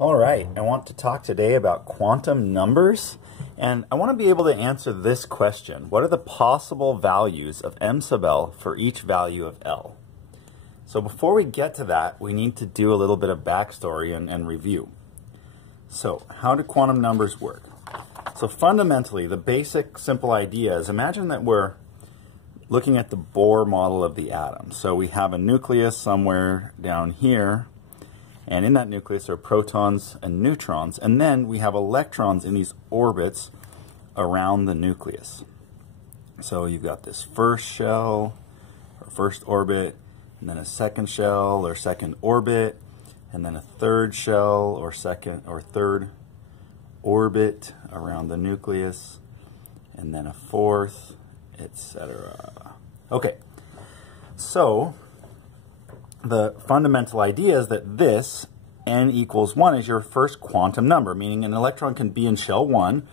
All right, I want to talk today about quantum numbers, and I want to be able to answer this question. What are the possible values of m sub l for each value of L? So before we get to that, we need to do a little bit of backstory and review. So how do quantum numbers work? So fundamentally, the basic simple idea is, imagine that we're looking at the Bohr model of the atom. So we have a nucleus somewhere down here, and in that nucleus are protons and neutrons, and then we have electrons in these orbits around the nucleus. So you've got this first shell, or first orbit, and then a second shell, or second orbit, and then a third shell, or second or third orbit around the nucleus, and then a fourth, etc. Okay, so the fundamental idea is that this, n equals 1, is your first quantum number, meaning an electron can be in shell 1,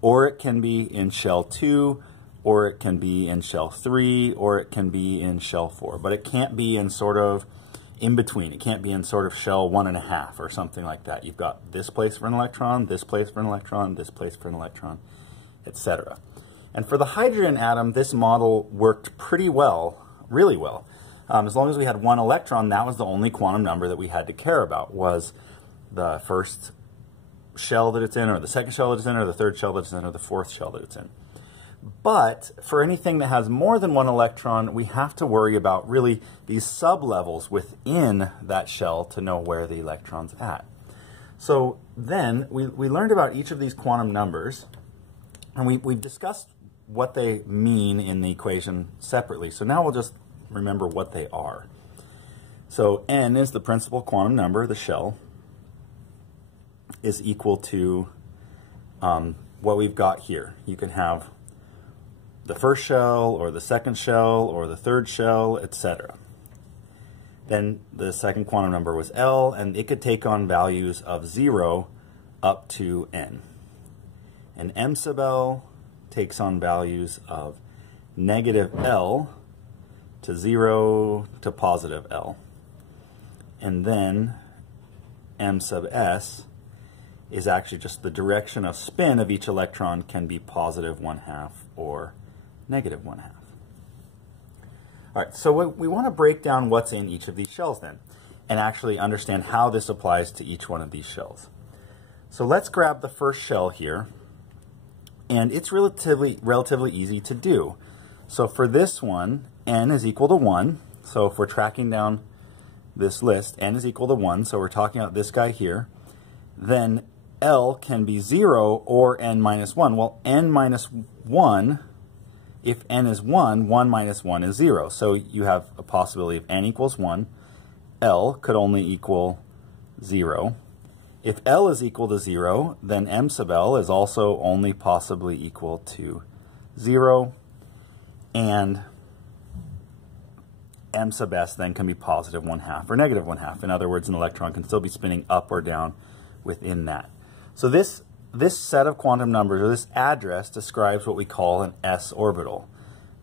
or it can be in shell 2, or it can be in shell 3, or it can be in shell 4. But it can't be in sort of in between. It can't be in sort of shell 1.5 or something like that. You've got this place for an electron, this place for an electron, this place for an electron, etc. And for the hydrogen atom, this model worked pretty well, really well. As long as we had one electron, that was the only quantum number that we had to care about, was the first shell that it's in, or the second shell that it's in, or the third shell that it's in, or the fourth shell that it's in. But for anything that has more than one electron, we have to worry about really these sublevels within that shell to know where the electron's at. So then we learned about each of these quantum numbers, and we've discussed what they mean in the equation separately. So now we'll just remember what they are. So n is the principal quantum number, the shell, is equal to what we've got here. You can have the first shell, or the second shell, or the third shell, etc. Then the second quantum number was L, and it could take on values of 0 up to n. And m sub L takes on values of negative L to 0 to positive L. And then m sub S is actually just the direction of spin of each electron, can be positive 1/2 or negative 1/2. All right, so we want to break down what's in each of these shells then, and actually understand how this applies to each one of these shells. So let's grab the first shell here, and it's relatively easy to do. So for this one, n is equal to 1. So if we're tracking down this list, n is equal to 1, so we're talking about this guy here. Then L can be 0 or n minus 1. Well, n minus 1, if n is 1, 1 minus 1 is 0. So you have a possibility of n equals 1. L could only equal 0. If L is equal to 0, then m sub L is also only possibly equal to 0. And m sub S then can be positive 1/2 or negative 1/2. In other words, an electron can still be spinning up or down within that. So this set of quantum numbers, or this address, describes what we call an s orbital,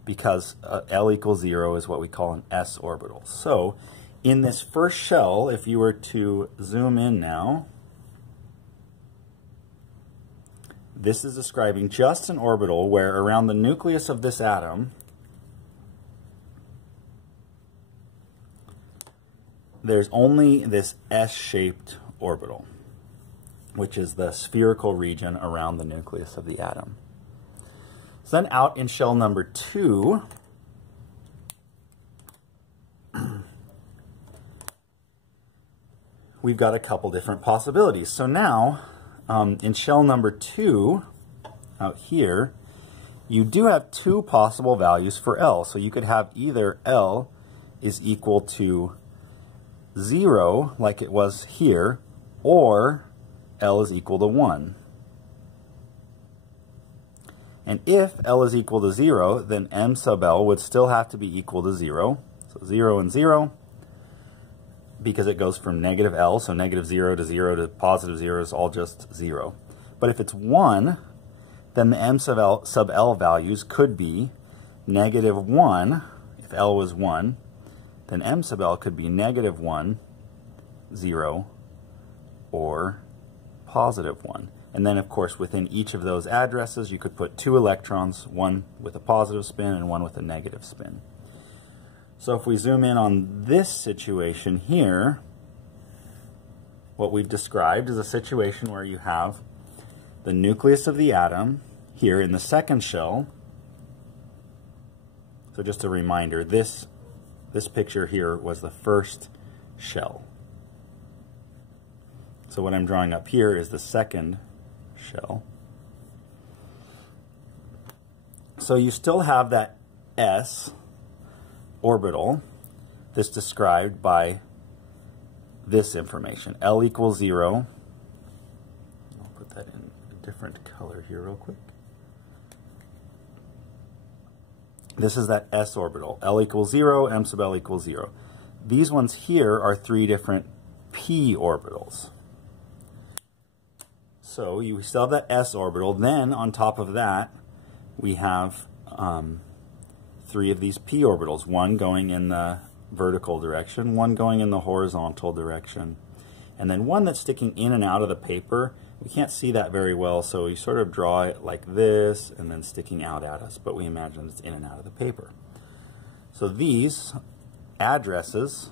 because L equals 0 is what we call an s orbital. So in this first shell, if you were to zoom in now, this is describing just an orbital where around the nucleus of this atom, there's only this S-shaped orbital, which is the spherical region around the nucleus of the atom. So then out in shell number 2, we've got a couple different possibilities. So now, in shell number 2, out here, you do have two possible values for L. So you could have either L is equal to 0, like it was here, or L is equal to 1. And if L is equal to 0, then m sub L would still have to be equal to 0. So 0 and 0, because it goes from negative L, so negative 0 to positive 0 is all just 0. But if it's 1, then the m sub L values could be negative 1, if L was 1, then m sub L could be negative 1, 0, or positive 1. And then, of course, within each of those addresses, you could put 2 electrons, one with a positive spin and one with a negative spin. So if we zoom in on this situation here, what we've described is a situation where you have the nucleus of the atom here in the second shell. So just a reminder, this picture here was the first shell. So what I'm drawing up here is the second shell. So you still have that s orbital that's described by this information, L equals 0. I'll put that in a different color here real quick. This is that s orbital, L equals 0, m sub L equals 0. These ones here are 3 different p orbitals. So you still have that s orbital. Then on top of that, we have 3 of these p orbitals, one going in the vertical direction, one going in the horizontal direction, and then one that's sticking in and out of the paper. We can't see that very well, so we sort of draw it like this and then sticking out at us, but we imagine it's in and out of the paper. So these addresses,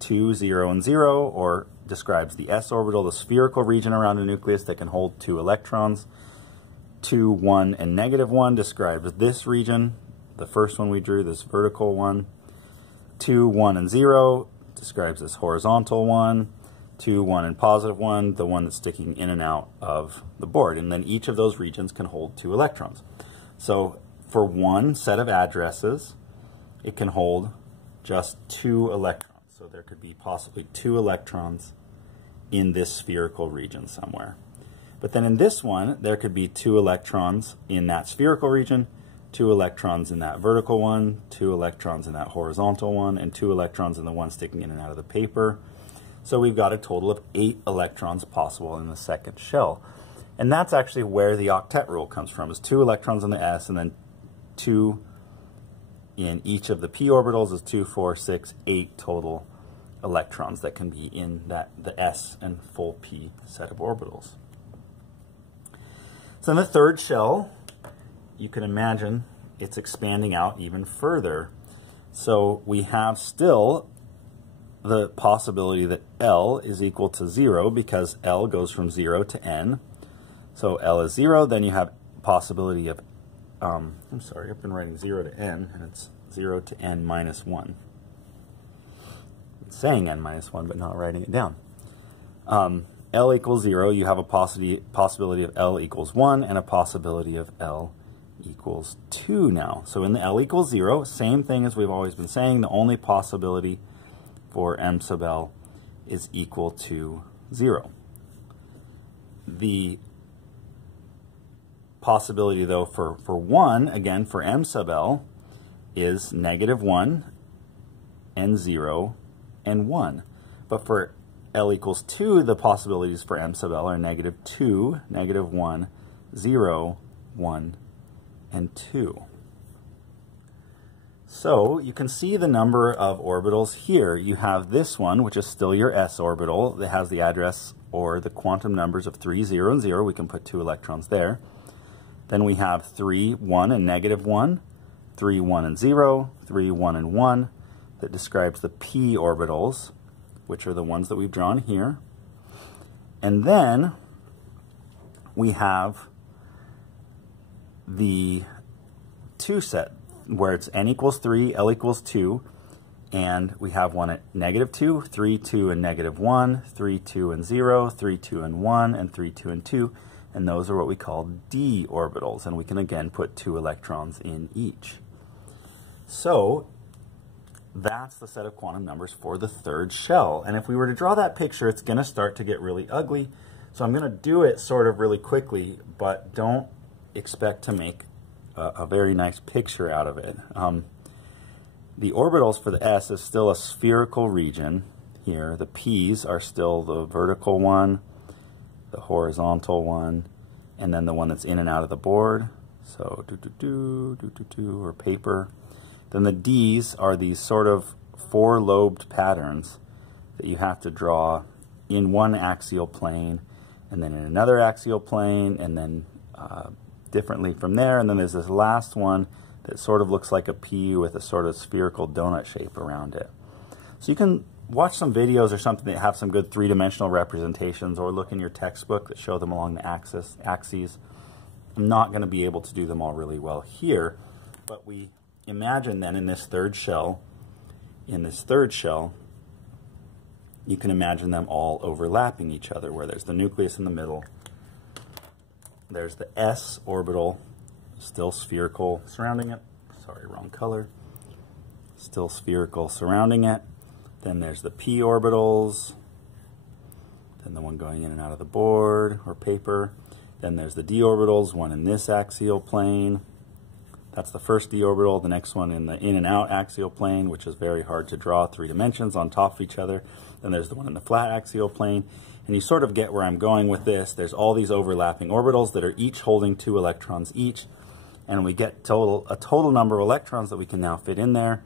2, 0, and 0, or describes the s orbital, the spherical region around a nucleus that can hold 2 electrons. 2, 1, and negative 1 describes this region, the first one we drew, this vertical one. 2, 1, and 0 describes this horizontal one. 2, 1, and positive 1, the one that's sticking in and out of the board. And then each of those regions can hold 2 electrons. So for one set of addresses, it can hold just 2 electrons. So there could be possibly 2 electrons in this spherical region somewhere. But then in this one, there could be 2 electrons in that spherical region, 2 electrons in that vertical one, 2 electrons in that horizontal one, and 2 electrons in the one sticking in and out of the paper. So we've got a total of 8 electrons possible in the second shell. And that's actually where the octet rule comes from, is 2 electrons in the s and then 2 in each of the p orbitals is 2, 4, 6, 8 total electrons that can be in the s and full p set of orbitals. So in the third shell, you can imagine it's expanding out even further. So we have still the possibility that L is equal to 0 because L goes from 0 to n. So L is 0, then you have possibility of, I'm sorry, I've been writing 0 to n, and it's 0 to n minus 1. I'm saying n minus 1, but not writing it down. L equals 0, you have a possibility of L equals 1 and a possibility of L equals 2 now. So in the L equals 0, same thing as we've always been saying, the only possibility for m sub L is equal to 0. The possibility, though, for 1, again, for m sub L, is negative 1 and 0 and 1. But for L equals 2, the possibilities for m sub L are negative 2, negative 1, 0, 1, and 2. So you can see the number of orbitals here. You have this one, which is still your s orbital, that has the address or the quantum numbers of 3, 0, and 0. We can put 2 electrons there. Then we have 3, 1, and negative 1, 3, 1, and 0, 3, 1, and 1, that describes the p orbitals, which are the ones that we've drawn here. And then we have the 2 set, where it's n equals 3, L equals 2, and we have one at negative 2, 3, 2, and negative 1, 3, 2, and 0, 3, 2, and 1, and 3, 2, and 2, and those are what we call d orbitals, and we can again put 2 electrons in each. So that's the set of quantum numbers for the third shell, and if we were to draw that picture, it's going to start to get really ugly, so I'm going to do it sort of really quickly, but don't expect to make a very nice picture out of it. The orbitals for the s is still a spherical region here. The p's are still the vertical one, the horizontal one, and then the one that's in and out of the board. So or paper. Then the d's are these sort of 4-lobed patterns that you have to draw in one axial plane and then in another axial plane, and then differently from there. And then there's this last one that sort of looks like a P with a sort of spherical donut shape around it. So you can watch some videos or something that have some good three-dimensional representations, or look in your textbook that show them along the axes. I'm not going to be able to do them all really well here, but we imagine then in this third shell, you can imagine them all overlapping each other, where there's the nucleus in the middle, there's the s orbital, still spherical surrounding it, sorry, wrong color, still spherical surrounding it, then there's the p orbitals, then the one going in and out of the board or paper, then there's the d orbitals, one in this axial plane, that's the first d orbital, the next one in the in and out axial plane, which is very hard to draw, 3 dimensions on top of each other. Then there's the one in the flat axial plane. And you sort of get where I'm going with this. There's all these overlapping orbitals that are each holding 2 electrons each. And we get a total number of electrons that we can now fit in there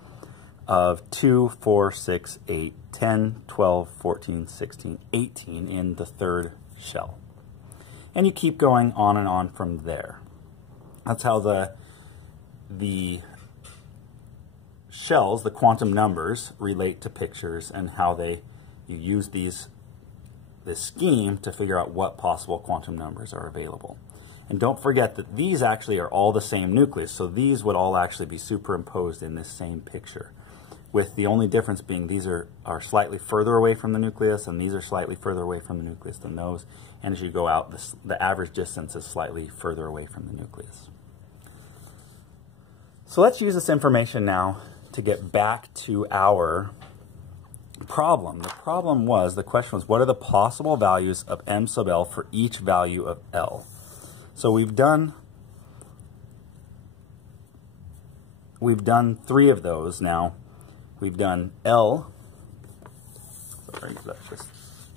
of 2, 4, 6, 8, 10, 12, 14, 16, 18 in the third shell. And you keep going on and on from there. That's how the shells, the quantum numbers, relate to pictures, and how you use this scheme to figure out what possible quantum numbers are available. And don't forget that these actually are all the same nucleus, so these would all actually be superimposed in this same picture, with the only difference being these are slightly further away from the nucleus, and these are slightly further away from the nucleus than those. And as you go out, the average distance is slightly further away from the nucleus. So let's use this information now to get back to our problem. The question was, what are the possible values of m sub L for each value of L? So we've done 3 of those now. We've done L, sorry, let's just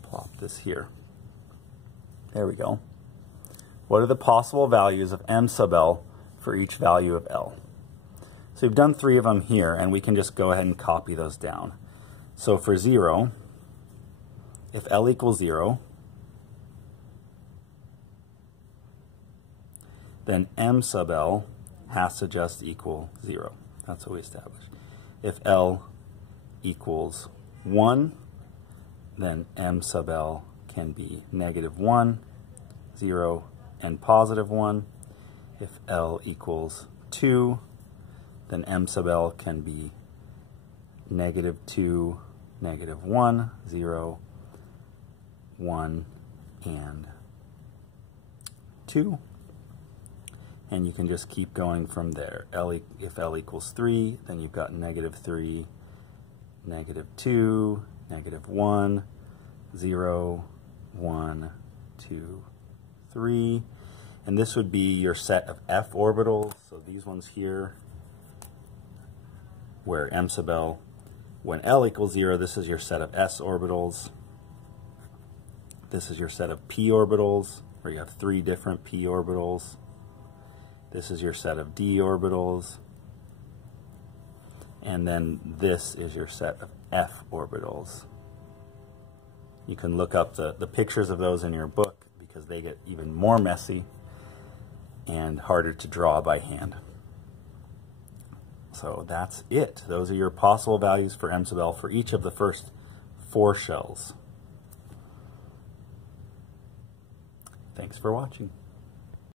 plop this here. There we go. What are the possible values of m sub L for each value of L? So we've done 3 of them here, and we can just go ahead and copy those down. So for 0, if L equals 0, then m sub L has to just equal 0. That's what we established. If L equals 1, then m sub L can be -1, 0, and +1. If L equals 2, then m sub L can be -2, -1, 0, 1, and 2. And you can just keep going from there. If L equals 3, then you've got -3, -2, -1, 0, 1, 2, 3. And this would be your set of f orbitals. So these ones here, where m sub L, when L equals 0, this is your set of s orbitals. This is your set of p orbitals, where you have 3 different p orbitals. This is your set of d orbitals. And then this is your set of f orbitals. You can look up the pictures of those in your book, because they get even more messy and harder to draw by hand. So that's it. Those are your possible values for m sub L for each of the first 4 shells. Thanks for watching.